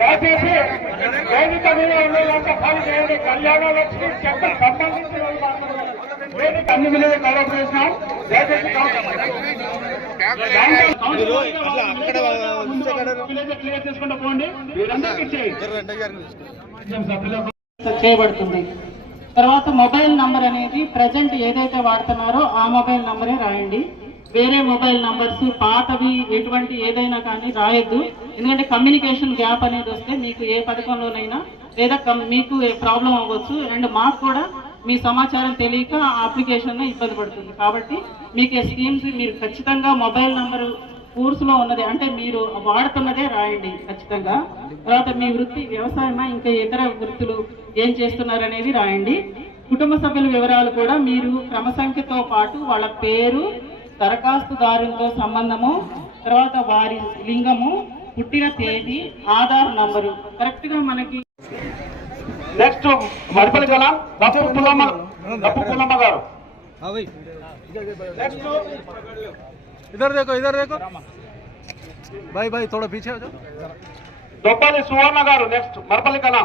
దయచేసి వేదిక మీద ఉండేదంతా ఖాళీ చేయండి. కళ్యాణ లక్ష్మి చెత్త సంబంధించిన వేదిక అన్ని విలువ కవర్ చేసినాం. దయచేసి క్లియర్ చేసుకుంటూ పోండి. వీరందరికీ చేయబడుతుంది. తర్వాత మొబైల్ నంబర్ అనేది ప్రజెంట్ ఏదైతే వాడుతున్నారో ఆ మొబైల్ నంబరే రాయండి. వేరే మొబైల్ నంబర్స్ పాతవి ఎటువంటి ఏదైనా కానీ రాయొద్దు. ఎందుకంటే కమ్యూనికేషన్ గ్యాప్ అనేది వస్తే మీకు ఏ పథకంలోనైనా లేదా మీకు ప్రాబ్లం అవ్వచ్చు. అండ్ మాకు కూడా మీ సమాచారం తెలియక ఆ అప్లికేషన్ ఇబ్బంది పడుతుంది. కాబట్టి మీకు స్కీమ్స్ మీరు ఖచ్చితంగా మొబైల్ నంబర్ కోర్సులో ఉన్నది అంటే మీరు వాడుతున్నదే రాయండి ఖచ్చితంగా. తర్వాత మీ వృత్తి వ్యవసాయమా ఇంకా ఇతర వృత్తులు ఏం చేస్తున్నారు అనేది రాయండి. కుటుంబ సభ్యుల వివరాలు కూడా మీరు క్రమ సంఖ్యతో పాటు వాళ్ళ పేరు, దరఖాస్తుదారులతో సంబంధము, తర్వాత వారి లింగము, పుట్టిన తేదీ, ఆధార్ నంబరు కరెక్ట్ గా మనకి. నెక్స్ట్ మరిపల్లి గల దప్పు పుల్లమ్మ గారు. इधर देखो भाई थोड़ा पीछे हो जाओ. దొప్పల్లి సువర్ణ గారు. నెక్స్ట్ మరిపల్లి కళ.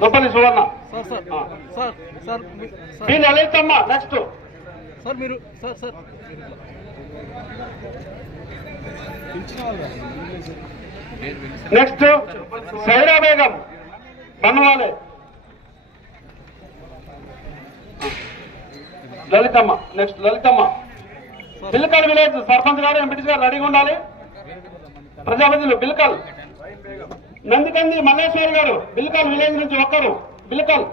దొప్పల్లి సువర్ణ. మీ లలితమ్మ. నెక్స్ట్ సార్ మీరు sir next Saira Begum Banwale. Lalitamma. Next Lalitamma. బిల్కల్ విలేజ్ సర్పంచ్ గారు, ఎంపీటీసీ గారు రెడీగా ఉండాలి. ప్రజాపతిలు బిల్కల్. నందికంది మల్లేశ్వరి గారు బిల్కల్ విలేజ్ నుంచి ఒక్కరు. బిల్కల్.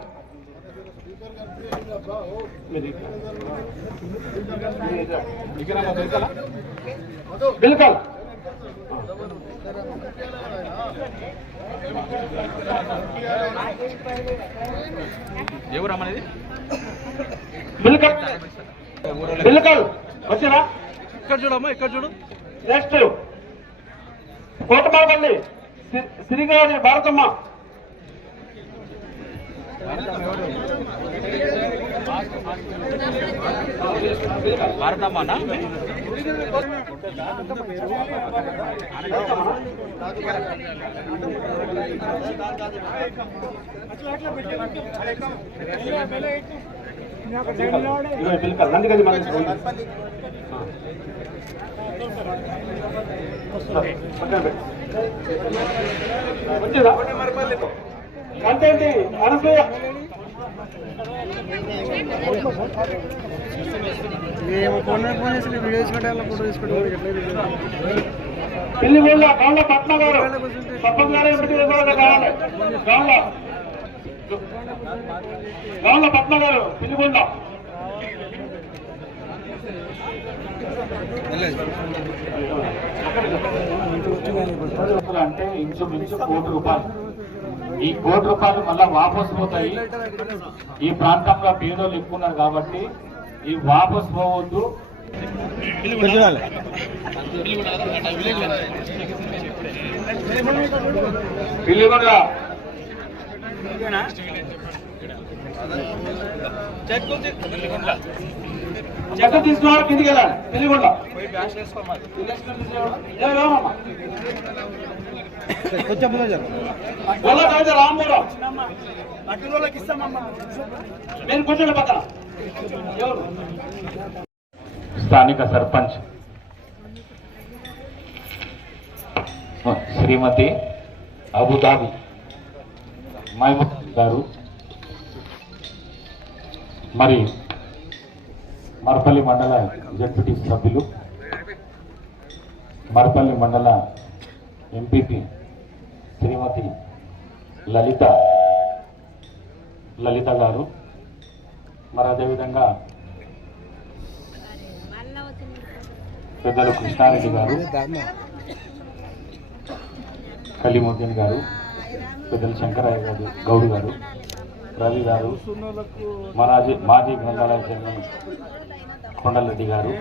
బిల్కల్. ఎవరమ్మది బిల్కల్. బిల్కల్ వచ్చిరా? ఇక్కడ చూడమ్మా, ఇక్కడ చూడు. నెక్స్ట్ కోటమాపల్లి శ్రీగారి భారతమ్మ. భారతమ్మనా? కంటేంటి అనసూయ. పిల్లిగొండ గౌండ్ల పట్న గారు సర్పంచ్ గారు, ఎంపీటీసీ గారు కావాలి. గౌండ్ల పట్న గారు పిల్లిగొండ. అంటే ఇంచుమించు ₹1,00,00,000. ఈ ₹1,00,00,000 మళ్ళా వాపసు పోతాయి. ఈ ప్రాంతంలో పేదోళ్ళు ఎక్కువ ఉన్నారు కాబట్టి ఈ వాపసు పోవద్దు. పిల్లిగొండ చెక్క తీసుకున్నారు. కిందికి వెళ్ళాలి. పిల్లిగొండ రాంబూరావు. నేను కూర్చోండి పక్కన. స్థానిక సర్పంచ్ శ్రీమతి అబుదాబి మహమూద్ గారు, మరి మర్పల్లి మండల జడ్పీటీ సభ్యులు, మర్పల్లి మండల ఎంపీపీ శ్రీమతి లలిత గారు, మరి అదేవిధంగా పెద్దలు కృష్ణారెడ్డి గారు, కలీముద్దీన్ గారు, పెద్దలు శంకరయ్య గారు, గౌడ్ గారు, రవి గారు, మాజీ గ్రంథాలయ చైర్మన్ కొండలరెడ్డి గారు,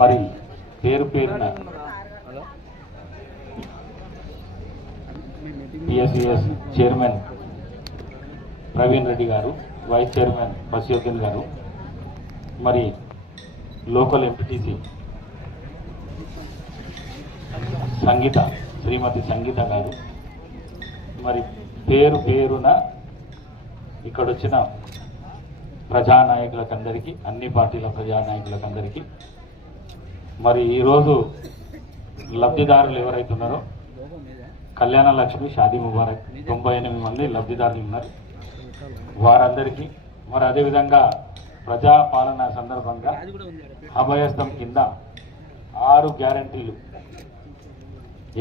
మరి పేరు పేరున పిఎస్సిఎస్ చైర్మన్ ప్రవీణ్ రెడ్డి గారు, వైస్ చైర్మన్ బస్యోద్దీన్ గారు, మరి లోకల్ ఎంపీటీసీ సంగీత, శ్రీమతి సంగీత గారు, మరి పేరు పేరున ఇక్కడ వచ్చిన ప్రజానాయకులకందరికీ, అన్ని పార్టీల ప్రజానాయకులకందరికీ, మరి ఈరోజు లబ్ధిదారులు ఎవరైతే ఉన్నారో కళ్యాణ లక్ష్మి షాదీ ముబారక్ 98 మంది లబ్ధిదారులు ఉన్నారు. వారందరికీ మరి అదేవిధంగా ప్రజాపాలన సందర్భంగా అభయస్థం కింద 6 గ్యారంటీలు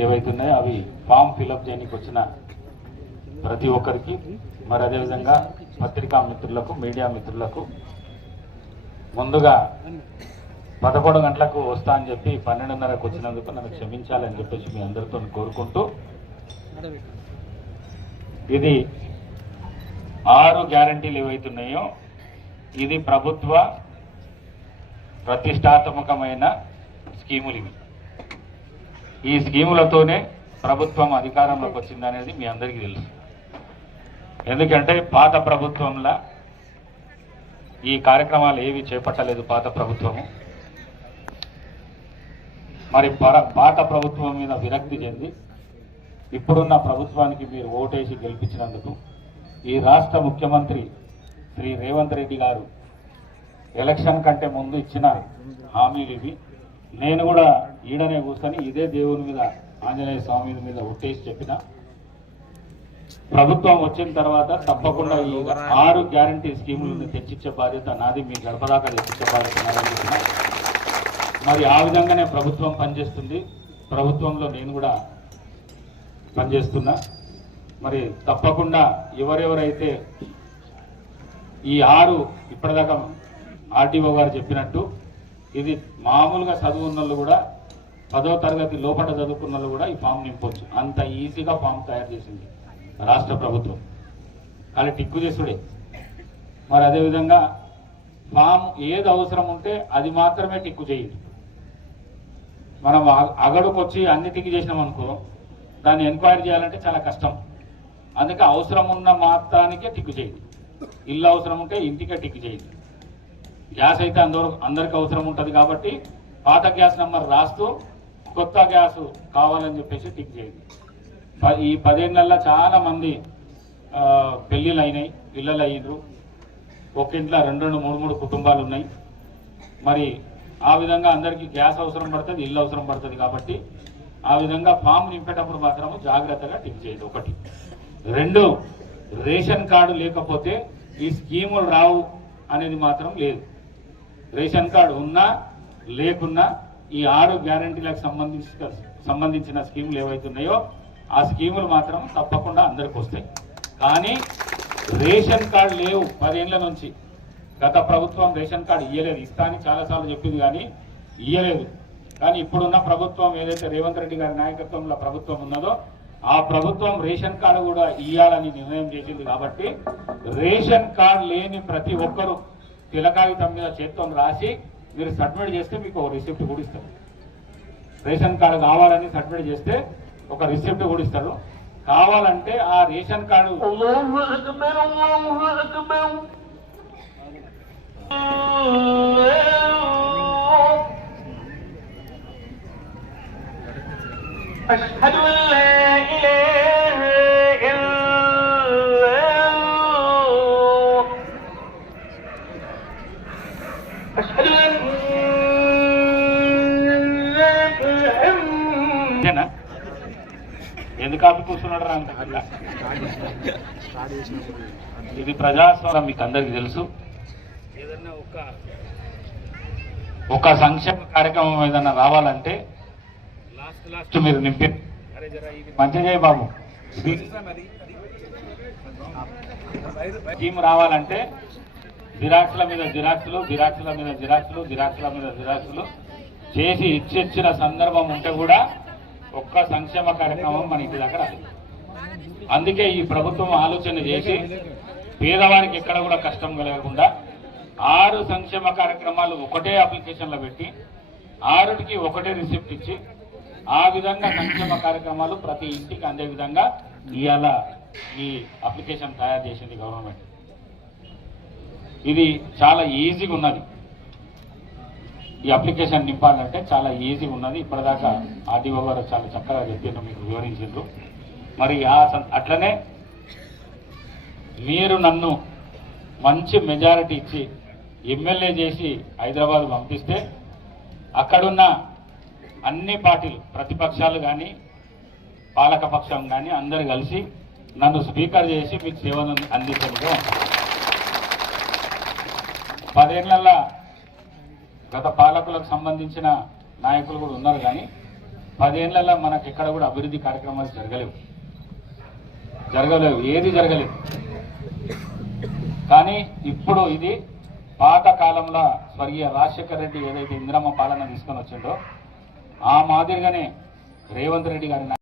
ఏవైతున్నాయో అవి ఫామ్ ఫిలప్ చేయడానికి వచ్చిన ప్రతి ఒక్కరికి, మరి అదేవిధంగా పత్రికా మిత్రులకు, మీడియా మిత్రులకు ముందుగా 11 గంటలకు వస్తా అని చెప్పి 12:30కు వచ్చినందుకు నన్ను క్షమించాలని చెప్పేసి మీ అందరితో కోరుకుంటూ, ఇది 6 గ్యారంటీలు ఏవైతున్నాయో ఇది ప్రభుత్వ ప్రతిష్టాత్మకమైన స్కీములు. ఇవి ఈ స్కీములతోనే ప్రభుత్వం అధికారంలోకి వచ్చిందనేది మీ అందరికీ తెలుసు. ఎందుకంటే పాత ప్రభుత్వంలో ఈ కార్యక్రమాలు ఏవి చేపట్టలేదు పాత ప్రభుత్వము. మరి పాత ప్రభుత్వం మీద విరక్తి చెంది ఇప్పుడున్న ప్రభుత్వానికి మీరు ఓటేసి గెలిపించినందుకు ఈ రాష్ట్ర ముఖ్యమంత్రి శ్రీ రేవంత్ రెడ్డి గారు ఎలక్షన్ కంటే ముందు ఇచ్చిన హామీలు ఇవి. నేను కూడా ఈడనే కూర్చొని ఇదే దేవుని మీద, ఆంజనేయ స్వామి మీద ఒట్టేసి చెప్పిన, ప్రభుత్వం వచ్చిన తర్వాత తప్పకుండా ఈ 6 గ్యారంటీ స్కీములను తెచ్చిచ్చే బాధ్యత నాది, మీ గడపదాకా తెచ్చిచ్చే బాధ్యత నాదని చెప్పిన. మరి ఆ విధంగానే ప్రభుత్వం పనిచేస్తుంది. ప్రభుత్వంలో నేను కూడా పనిచేస్తున్నా. మరి తప్పకుండా ఎవరెవరైతే ఈ 6 ఇప్పటిదాకా ఆర్టీఓ గారు చెప్పినట్టు ఇది మామూలుగా చదువున్న వాళ్ళు కూడా 10వ తరగతి లోపల చదువుకున్న వాళ్ళు కూడా ఈ ఫామ్ నింపొచ్చు. అంత ఈజీగా ఫామ్ తయారు చేసింది రాష్ట్ర ప్రభుత్వం. కానీ టిక్కు చేసుడే. మరి అదేవిధంగా ఫామ్ ఏది అవసరం ఉంటే అది మాత్రమే టిక్కు చేయదు. మనం అగడుకు వచ్చి అన్ని టిక్కు చేసినాం అనుకో, దాన్ని ఎంక్వైరీ చేయాలంటే చాలా కష్టం. అందుకే అవసరం ఉన్న మాత్రానికే టిక్కు చేయదు. ఇల్లు అవసరం ఉంటే ఇంటికే టిక్కు చేయదు. గ్యాస్ అయితే అందరికి అవసరం ఉంటుంది కాబట్టి పాత గ్యాస్ నెంబర్ రాస్తూ కొత్త గ్యాస్ కావాలని చెప్పేసి టిక్ చేయదు. ఈ 10 ఏళ్ళల్లో చాలా మంది పెళ్ళిళ్ళు అయినాయి, పిల్లలు అయ్యిండ్రు. ఒక ఇంట్లో 2, 3 కుటుంబాలు ఉన్నాయి. మరి ఆ విధంగా అందరికీ గ్యాస్ అవసరం పడుతుంది, ఇల్లు అవసరం పడుతుంది. కాబట్టి ఆ విధంగా ఫామ్ నింపేటప్పుడు మాత్రము జాగ్రత్తగా టిక్ చేయదు. 1. 2, రేషన్ కార్డు లేకపోతే ఈ స్కీములు రావు అనేది మాత్రం లేదు. రేషన్ కార్డు ఉన్నా లేకున్నా ఈ 6 గ్యారంటీలకు సంబంధించిన స్కీములు ఏవైతున్నాయో ఆ స్కీములు మాత్రం తప్పకుండా అందరికి వస్తాయి. కానీ రేషన్ కార్డు లేవు 10 ఏళ్ల నుంచి. గత ప్రభుత్వం రేషన్ కార్డు ఇయ్యలేదు. ఇస్తా అని చాలాసార్లు చెప్పింది కానీ ఇయ్యలేదు. కానీ ఇప్పుడున్న ప్రభుత్వం ఏదైతే రేవంత్ రెడ్డి గారి నాయకత్వంలో ప్రభుత్వం ఉన్నదో ఆ ప్రభుత్వం రేషన్ కార్డు కూడా ఇయ్యాలని నిర్ణయం చేసింది. కాబట్టి రేషన్ కార్డు లేని ప్రతి ఒక్కరూ తిలకాగితం మీద చేత్తో రాసి మీరు సబ్మిట్ చేస్తే మీకు ఒక రిసిప్ట్ కూడా ఇస్తారు. రేషన్ కార్డు కావాలని సబ్మిట్ చేస్తే ఒక రిసిప్ట్ కూడా ఇస్తారు. కావాలంటే ఆ రేషన్ కార్డు أشهد أن لا إله إلا الله أشهد أن అంతేనా? ఎందుకు ఆపి కూర్చున్నాడు రా అంత? ఇది ప్రజాస్వామ్యం మీకు అందరికీ తెలుసు. ఏదన్నా ఒక సంక్షేమ కార్యక్రమం ఏదన్నా రావాలంటే లాస్ట్ మీరు నింపి మంచి చేయ బాబు. స్కీమ్ రావాలంటే జిరాక్స్ల మీద జిరాక్స్లు, జిరాక్స్ల మీద జిరాక్స్లు, జిరాక్స్ల మీద జిరాక్స్లు చేసి ఇచ్చిన సందర్భం ఉంటే కూడా ఒక్క సంక్షేమ కార్యక్రమం మన ఇంటి దగ్గర అందుకే ఈ ప్రభుత్వం ఆలోచన చేసి పేదవారికి ఎక్కడ కూడా కష్టం కలగకుండా 6 సంక్షేమ కార్యక్రమాలు ఒకటే అప్లికేషన్లో పెట్టి 6టికి ఒకటే రిసిప్ట్ ఇచ్చి ఆ విధంగా సంక్షేమ కార్యక్రమాలు ప్రతి ఇంటికి అందే విధంగా ఇవాళ ఈ అప్లికేషన్ తయారు చేసింది గవర్నమెంట్. ఇది చాలా ఈజీగా ఉన్నది. ఈ అప్లికేషన్ నింపాలంటే చాలా ఈజీగా ఉన్నది. ఇప్పటిదాకా ఆర్డీఓ గారు చాలా చక్కగా చెప్పిండ్రు, మీకు వివరించారు. మరి అట్లనే మీరు నన్ను మంచి మెజారిటీ ఇచ్చి ఎమ్మెల్యే చేసి హైదరాబాద్ పంపిస్తే అక్కడున్న అన్ని పార్టీలు, ప్రతిపక్షాలు కానీ పాలకపక్షం కానీ అందరు కలిసి నన్ను స్పీకర్ చేసి మీకు సేవను అందించడం. 10 ఏళ్లలో గత పాలకులకు సంబంధించిన నాయకులు కూడా ఉన్నారు, కానీ 10 ఏళ్లలో మనకు ఎక్కడ కూడా అభివృద్ధి కార్యక్రమాలు జరగలేవు, ఏది జరగలేదు. కానీ ఇప్పుడు ఇది పాత కాలంలో స్వర్గీయ రాజశేఖర రెడ్డి ఏదైతే ఇందిరమ్మ పాలన తీసుకొని వచ్చిండో ఆ మాదిరిగానే రేవంత్ రెడ్డి గారి